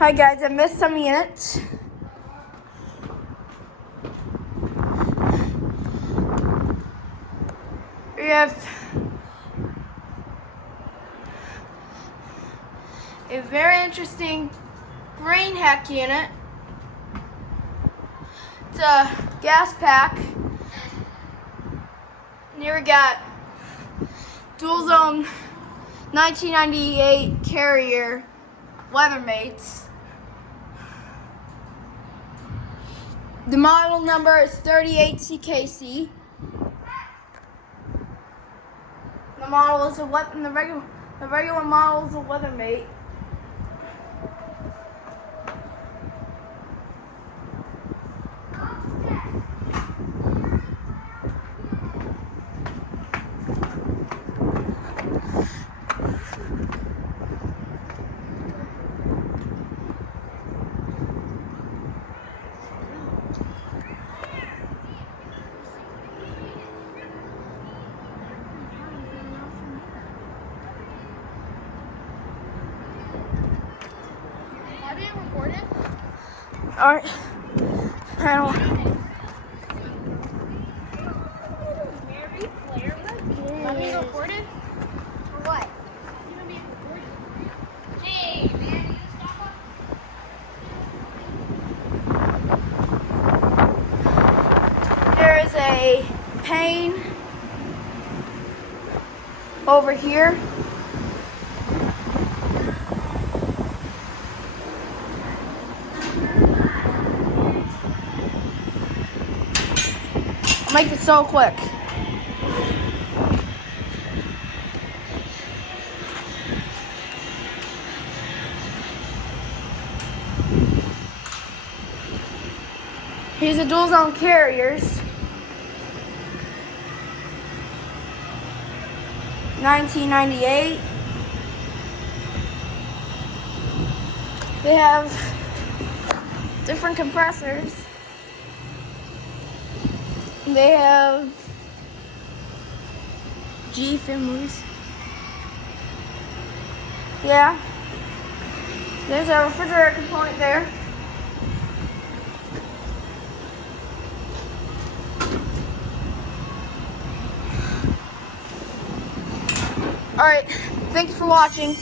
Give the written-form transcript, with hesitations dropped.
Hi guys, I missed some units. We have a very interesting brain hack unit. It's a gas pack. And here we got dual zone 1998 carrier Weathermates. The model number is 38CKC. The model is the regular model is a Weathermate. Are you recording? Alright. Panel. Mary Claire? Are you recording? For what? You gonna be recording? Hey, man, you stop up. There is a pane over here. I'll make it so quick. Here's the dual zone carriers. 1998. They have different compressors. They have G families. Yeah. There's a refrigerator component there. Alright, thanks for watching.